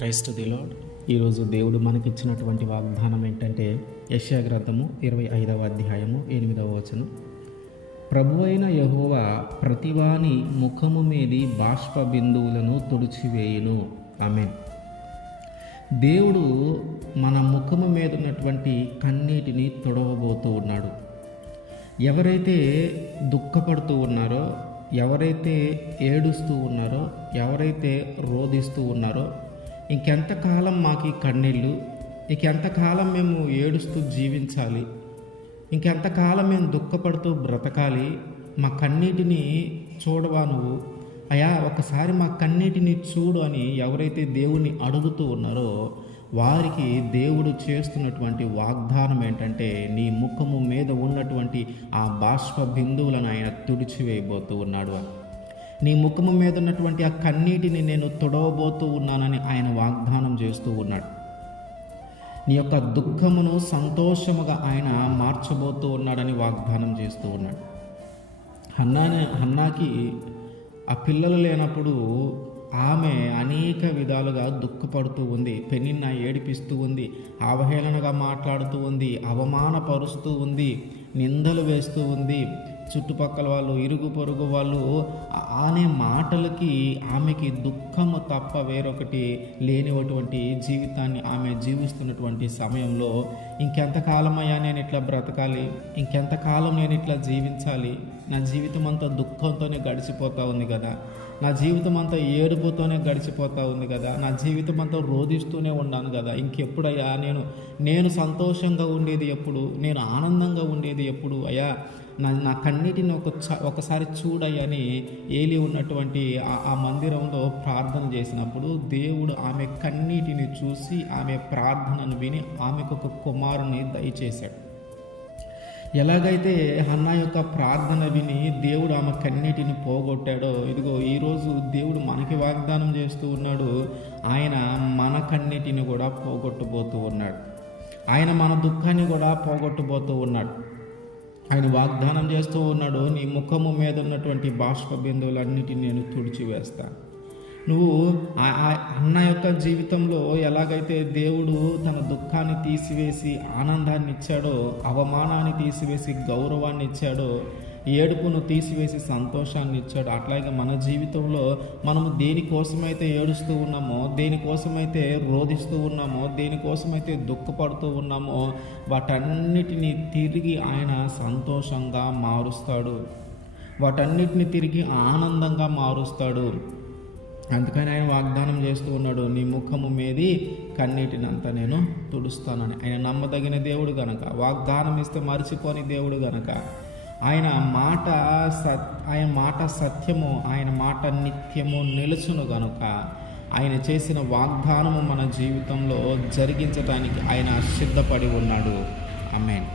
Christ the lord. ఈరోజు దేవుడు మనకిచ్చినటువంటి వాగ్దానం ఏంటంటే యెషయా గ్రంథము 25వ అధ్యాయము 8వ వచనం. ప్రభువైన యెహోవా ప్రతివాని ముఖము మీది బాష్ప బిందువులను తుడిచివేయును. ఆమేన్. దేవుడు మన ముఖము మీద ఉన్నటువంటి కన్నీటిని తుడవబోతూ ఉన్నాడు. ఎవరైతే దుఃఖపడుతూ ఉన్నారో, ఎవరైతే ఏడుస్తూ ఉన్నారో, ఎవరైతే రోదిస్తూ ఉన్నారో, ఇంకెంతకాలం మాకు ఈ కన్నీళ్ళు, ఇంకెంతకాలం మేము ఏడుస్తూ జీవించాలి, ఇంకెంతకాలం మేము దుఃఖపడుతూ బ్రతకాలి, మా కన్నీటిని చూడవా నువ్వు, అయా ఒకసారి మా కన్నీటిని చూడు అని ఎవరైతే దేవుణ్ణి అడుగుతూ ఉన్నారో వారికి దేవుడు చేస్తున్నటువంటి వాగ్దానం ఏంటంటే నీ ముఖము మీద ఉన్నటువంటి ఆ బాష్ప బిందువులను ఆయన తుడిచివేయబోతూ ఉన్నాడు. నీ ముఖము మీద ఉన్నటువంటి ఆ కన్నీటిని నేను తుడవబోతూ ఉన్నానని ఆయన వాగ్దానం చేస్తూ ఉన్నాడు. నీ యొక్క దుఃఖమును సంతోషముగా ఆయన మార్చబోతూ ఉన్నాడని వాగ్దానం చేస్తూ ఉన్నాడు. హన్నాకి ఆ పిల్లలు లేనప్పుడు ఆమె అనేక విధాలుగా దుఃఖపడుతూ ఉంది. పెనిన్న ఏడిపిస్తూ ఉంది, అవహేళనగా మాట్లాడుతూ ఉంది, అవమానపరుస్తూ ఉంది, నిందలు వేస్తూ ఉంది. చుట్టుపక్కల వాళ్ళు, ఇరుగు పొరుగు వాళ్ళు అనే మాటలకి ఆమెకి దుఃఖము తప్ప వేరొకటి లేనిటువంటి జీవితాన్ని ఆమె జీవిస్తున్నటువంటి సమయంలో ఇంకెంతకాలం అయ్యా నేను ఇట్లా బ్రతకాలి, ఇంకెంతకాలం నేను ఇట్లా జీవించాలి, నా జీవితం అంతా దుఃఖంతోనే గడిచిపోతూ ఉంది కదా, నా జీవితం అంతా ఏడుపుతోనే గడిచిపోతూ ఉంది కదా, నా జీవితం అంతా రోధిస్తూనే ఉన్నాను కదా, ఇంకెప్పుడయ్యా నేను సంతోషంగా ఉండేది ఎప్పుడు, నేను ఆనందంగా ఉండేది ఎప్పుడు, అయ్యా నా కన్నీటిని ఒకసారి చూడయ్యని ఏలి ఉన్నటువంటి ఆ మందిరంలో ప్రార్థన చేసినప్పుడు దేవుడు ఆమె కన్నీటిని చూసి ఆమె ప్రార్థనను విని ఆమెకు ఒక కుమారుని దయచేశాడు. ఎలాగైతే హన్నా యొక్క ప్రార్థన విని దేవుడు ఆమె కన్నీటిని పోగొట్టాడో, ఇదిగో ఈరోజు దేవుడు మనకి వాగ్దానం చేస్తూ ఉన్నాడు. ఆయన మన కన్నీటిని కూడా పోగొట్టబోతూ ఉన్నాడు. ఆయన మన దుఃఖాన్ని కూడా పోగొట్టబోతూ ఉన్నాడు. ఆయన వాగ్దానం చేస్తూ ఉన్నాడు, నీ ముఖము మీద ఉన్నటువంటి బాష్ప బిందువులన్నిటిని నేను తుడిచివేస్తాను. నువ్వు అన్న యొక్క జీవితంలో ఎలాగైతే దేవుడు తన దుఃఖాన్ని తీసివేసి ఆనందాన్ని ఇచ్చాడో, అవమానాన్ని తీసివేసి గౌరవాన్ని ఇచ్చాడో, ఏడుపును తీసివేసి సంతోషాన్ని ఇచ్చాడు, అట్లాగే మన జీవితంలో మనము దేనికోసమైతే ఏడుస్తూ ఉన్నామో, దేనికోసమైతే రోధిస్తూ ఉన్నామో, దేనికోసమైతే దుఃఖపడుతూ ఉన్నామో వాటన్నిటినీ తిరిగి ఆయన సంతోషంగా మారుస్తాడు, వాటన్నిటిని తిరిగి ఆనందంగా మారుస్తాడు. అందుకని ఆయన వాగ్దానం చేస్తూ ఉన్నాడు, నీ ముఖము మీది కన్నీటినంతా నేను తుడుస్తానని. ఆయన నమ్మదగిన దేవుడు గనక, వాగ్దానం ఇస్తే మర్చిపోని దేవుడు గనక, ఆయన మాట సత్యము, ఆయన మాట నిత్యము నిలుచును గనుక ఆయన చేసిన వాగ్దానము మన జీవితంలో జరిగించడానికి ఆయన సిద్ధపడి ఉన్నాడు. ఆమేన్.